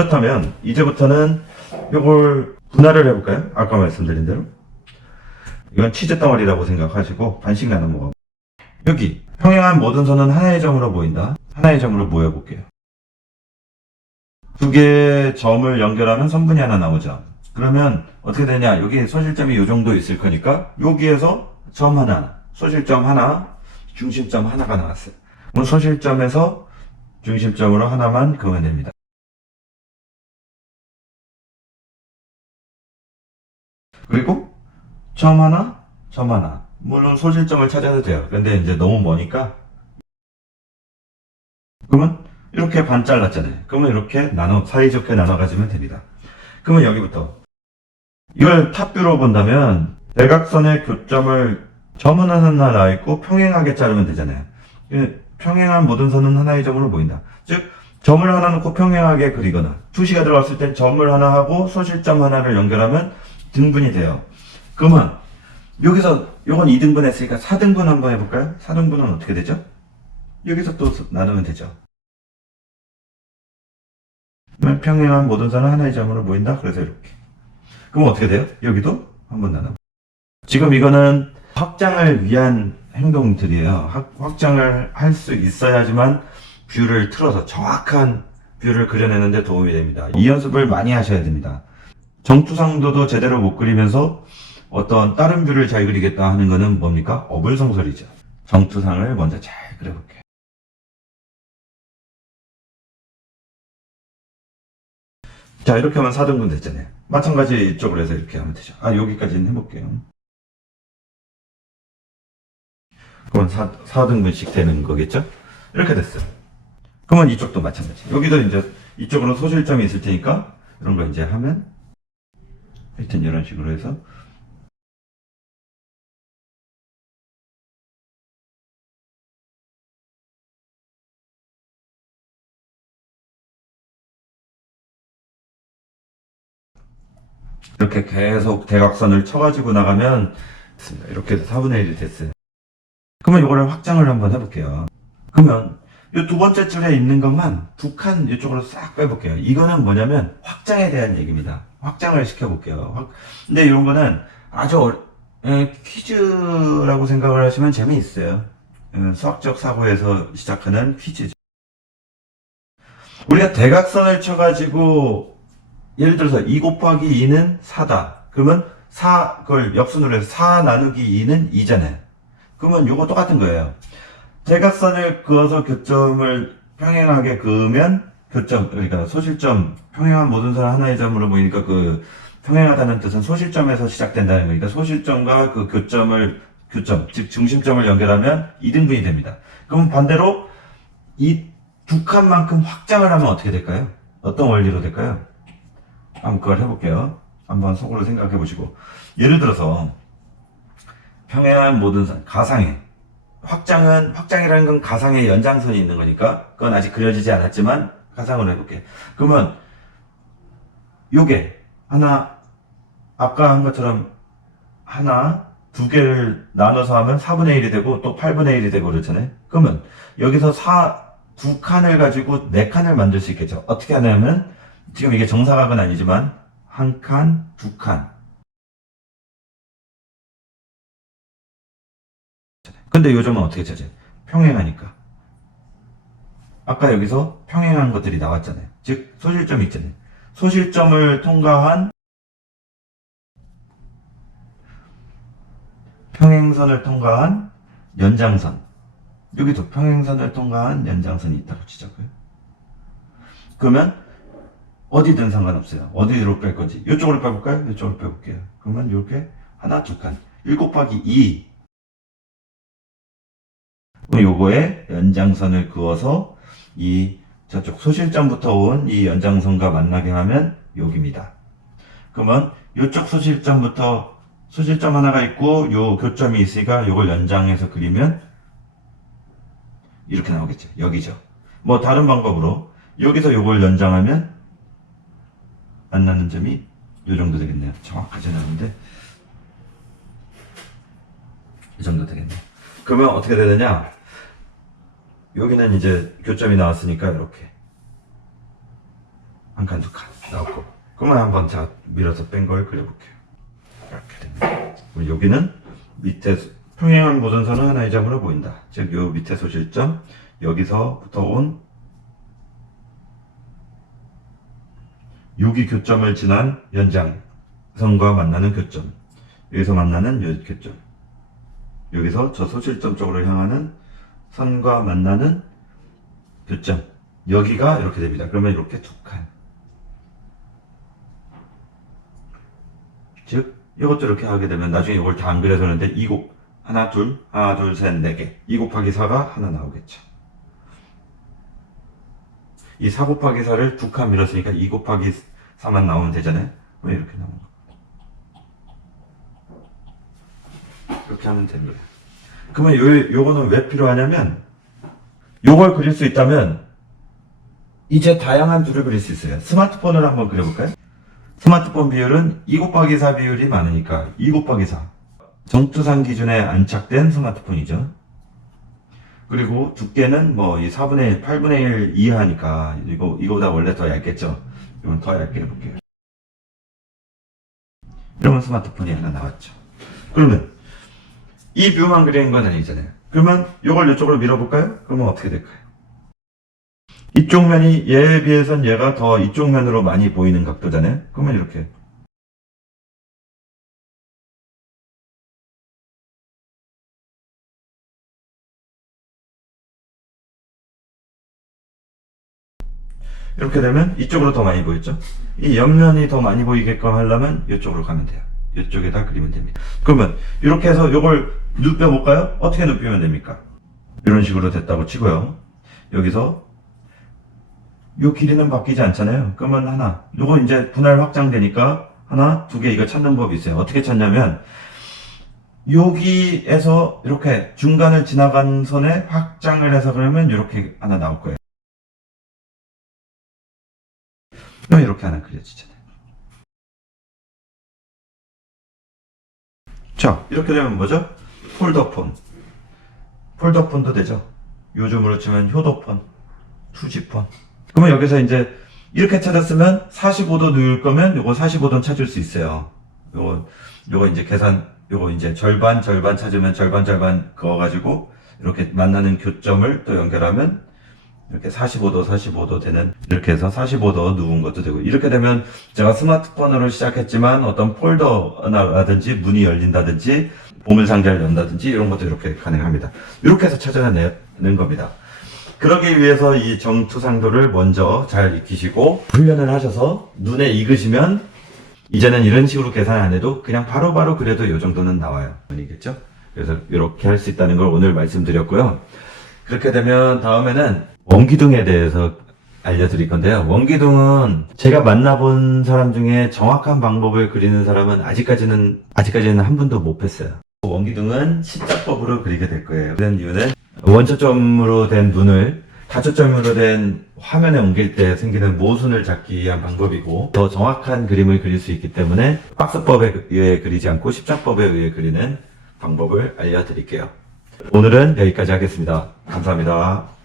그렇다면 이제부터는 요걸 분할을 해볼까요? 아까 말씀드린 대로 이건 치즈 덩어리라고 생각하시고 반씩 나눠 먹어. 여기 평행한 모든 선은 하나의 점으로 보인다. 하나의 점으로 모여볼게요. 두 개의 점을 연결하면 선분이 하나 나오죠. 그러면 어떻게 되냐, 여기 소실점이 이 정도 있을 거니까 여기에서 점 하나, 소실점 하나, 중심점 하나가 나왔어요. 그럼 소실점에서 중심점으로 하나만 그으면 됩니다. 그리고 점 하나, 점 하나. 물론 소실점을 찾아도 돼요. 그런데 이제 너무 머니까 그러면 이렇게 반 잘랐잖아요. 그러면 이렇게 사이좋게 나눠 가지면 됩니다. 그러면 여기부터 이걸 탑뷰로 본다면 대각선의 교점을 점은 하나 나와 있고 평행하게 자르면 되잖아요. 평행한 모든 선은 하나의 점으로 보인다. 즉 점을 하나 놓고 평행하게 그리거나 투시가 들어갔을 땐 점을 하나 하고 소실점 하나를 연결하면 등분이 돼요. 그러면 여기서 요건 2등분 했으니까 4등분 한번 해볼까요? 4등분은 어떻게 되죠? 여기서 또 나누면 되죠. 평행한 모든 선은 하나의 점으로 보인다. 그래서 이렇게. 그럼 어떻게 돼요? 여기도 한번 나눠. 지금 이거는 확장을 위한 행동들이에요. 확장을 할 수 있어야지만 뷰를 틀어서 정확한 뷰를 그려내는데 도움이 됩니다. 이 연습을 많이 하셔야 됩니다. 정투상도도 제대로 못 그리면서 어떤 다른 뷰를 잘 그리겠다 하는 거는 뭡니까? 어불성설이죠. 정투상을 먼저 잘 그려볼게요. 자, 이렇게 하면 4등분 됐잖아요. 마찬가지 이쪽으로 해서 이렇게 하면 되죠. 여기까지는 해볼게요. 그러면 4등분씩 되는 거겠죠? 이렇게 됐어요. 그러면 이쪽도 마찬가지. 여기도 이제 이쪽으로 소실점이 있을 테니까 이런 거 이제 하면 하여튼 이런 식으로 해서 이렇게 계속 대각선을 쳐가지고 나가면 됐습니다. 이렇게 해서 4분의 1이 됐어요. 그러면 이거를 확장을 한번 해볼게요. 그러면 이 두 번째 줄에 있는 것만 두 칸 이쪽으로 싹 빼볼게요. 이거는 뭐냐면 확장에 대한 얘기입니다. 확장을 시켜볼게요. 근데 이런 거는 아주 퀴즈라고 생각을 하시면 재미있어요. 수학적 사고에서 시작하는 퀴즈죠. 우리가 대각선을 쳐가지고 예를 들어서 2 곱하기 2는 4다. 그러면 그걸 역순으로 해서 4 나누기 2는 2잖아요. 그러면 요거 똑같은 거예요. 대각선을 그어서 교점을 평행하게 그으면 그러니까 소실점, 평행한 모든 선 하나의 점으로 보이니까 그 평행하다는 뜻은 소실점에서 시작된다는 거니까 소실점과 그 교점, 즉 중심점을 연결하면 2등분이 됩니다. 그럼 반대로 이 두 칸만큼 확장을 하면 어떻게 될까요? 어떤 원리로 될까요? 한번 그걸 해볼게요. 한번 속으로 생각해 보시고. 예를 들어서 평행한 모든 선, 가상의 확장이라는 건 가상의 연장선이 있는 거니까 그건 아직 그려지지 않았지만 가상으로 해볼게요. 그러면 요게 하나, 아까 한 것처럼 하나, 두 개를 나눠서 하면 4분의 1이 되고 또 8분의 1이 되고 그렇잖아요. 그러면 여기서 두 칸을 가지고 네 칸을 만들 수 있겠죠. 어떻게 하냐면 지금 이게 정사각은 아니지만 한 칸, 두 칸. 근데 요즘은 어떻게 찾아요? 평행하니까. 아까 여기서 평행한 것들이 나왔잖아요. 즉 소실점이 있잖아요. 소실점을 통과한 평행선을 통과한 연장선. 여기도 평행선을 통과한 연장선이 있다고 치자고요. 그러면 어디든 상관없어요. 어디로 뺄 건지. 이쪽으로 빼볼까요? 이쪽으로 빼볼게요. 그러면 이렇게 하나, 두 칸. 1 곱하기 2. 그럼 요거에 연장선을 그어서 저쪽 소실점부터 온 이 연장선과 만나게 하면 여기입니다. 그러면 이쪽 소실점 하나가 있고 요 교점이 있으니까 요걸 연장해서 그리면 이렇게 나오겠죠. 여기죠. 뭐 다른 방법으로 여기서 요걸 연장하면 만나는 점이 요 정도 되겠네요. 정확하지는 않은데 이 정도 되겠네요. 그러면 어떻게 되느냐? 여기는 이제 교점이 나왔으니까 이렇게 한 한 칸, 두 칸 나오고. 그러면 한번 제가 밀어서 뺀 걸 그려볼게요. 이렇게 됩니다. 그럼 여기는 밑에 평행한 모전선은 하나의 점으로 보인다. 즉, 요 밑에 소실점, 여기서부터 온 여기 교점을 지난 연장선과 만나는 교점, 여기서 만나는 요 교점, 여기서 저 소실점 쪽으로 향하는 선과 만나는 교점, 여기가 이렇게 됩니다. 그러면 이렇게 두 칸. 즉, 이것도 이렇게 하게 되면 나중에 이걸 다 안 그려서 그러는데 하나, 둘, 셋, 네 개. 2 곱하기 4가 하나 나오겠죠. 이 4 곱하기 4를 두 칸 밀었으니까 2 곱하기 4만 나오면 되잖아요. 왜 이렇게 나오는 거? 이렇게 하면 됩니다. 그러면 요거는 왜 필요하냐면, 요걸 그릴 수 있다면, 이제 다양한 뷰를 그릴 수 있어요. 스마트폰을 한번 그려볼까요? 스마트폰 비율은 2 곱하기 4 비율이 많으니까 2 곱하기 4. 정투상 기준에 안착된 스마트폰이죠. 그리고 두께는 뭐 이 4분의 1, 8분의 1 이하니까 이거보다 원래 더 얇겠죠. 이건 더 얇게 해볼게요. 이러면 스마트폰이 하나 나왔죠. 그러면 이 뷰만 그리는 건 아니잖아요. 그러면 이걸 이쪽으로 밀어볼까요? 그러면 어떻게 될까요? 이쪽 면이 얘에 비해선 얘가 더 이쪽 면으로 많이 보이는 각도잖아요. 그러면 이렇게 이렇게 되면 이쪽으로 더 많이 보였죠? 이 옆면이 더 많이 보이게끔 하려면 이쪽으로 가면 돼요. 이쪽에다 그리면 됩니다. 그러면 이렇게 해서 이걸 눕혀볼까요? 어떻게 눕히면 됩니까? 이런 식으로 됐다고 치고요. 여기서 요 길이는 바뀌지 않잖아요. 그러면 요거 이제 분할 확장되니까 하나, 두 개 이거 찾는 법이 있어요. 어떻게 찾냐면 여기에서 이렇게 중간을 지나간 선에 확장을 해서 그러면 이렇게 하나 나올 거예요. 그럼 이렇게 하나 그려지잖아요. 자, 이렇게 되면 뭐죠? 폴더폰. 폴더폰도 되죠. 요즘으로 치면 효도폰, 투지폰. 그러면 여기서 이제 이렇게 찾았으면 45도 누울 거면 요거 45도 찾을 수 있어요. 요거 이제 요거 이제 절반 찾으면 절반 그어가지고 이렇게 만나는 교점을 또 연결하면 이렇게 45도 되는, 이렇게 해서 45도 누운 것도 되고, 이렇게 되면 제가 스마트폰으로 시작했지만 어떤 폴더라든지 문이 열린다든지 보물상자를 연다든지 이런 것도 이렇게 가능합니다. 이렇게 해서 찾아내는 겁니다. 그러기 위해서 이 정투상도를 먼저 잘 익히시고 훈련을 하셔서 눈에 익으시면 이제는 이런 식으로 계산 안 해도 그냥 바로바로 그래도 이 정도는 나와요. 아니겠죠? 그래서 이렇게 할 수 있다는 걸 오늘 말씀드렸고요. 그렇게 되면 다음에는 원기둥에 대해서 알려드릴 건데요. 원기둥은 제가 만나본 사람 중에 정확한 방법을 그리는 사람은 아직까지는 한 분도 못 뵀어요. 원기둥은 십자법으로 그리게 될 거예요. 그런 이유는 원초점으로 된 눈을 다초점으로 된 화면에 옮길 때 생기는 모순을 잡기 위한 방법이고, 더 정확한 그림을 그릴 수 있기 때문에 박스법에 의해 그리지 않고 십자법에 의해 그리는 방법을 알려드릴게요. 오늘은 여기까지 하겠습니다. 감사합니다.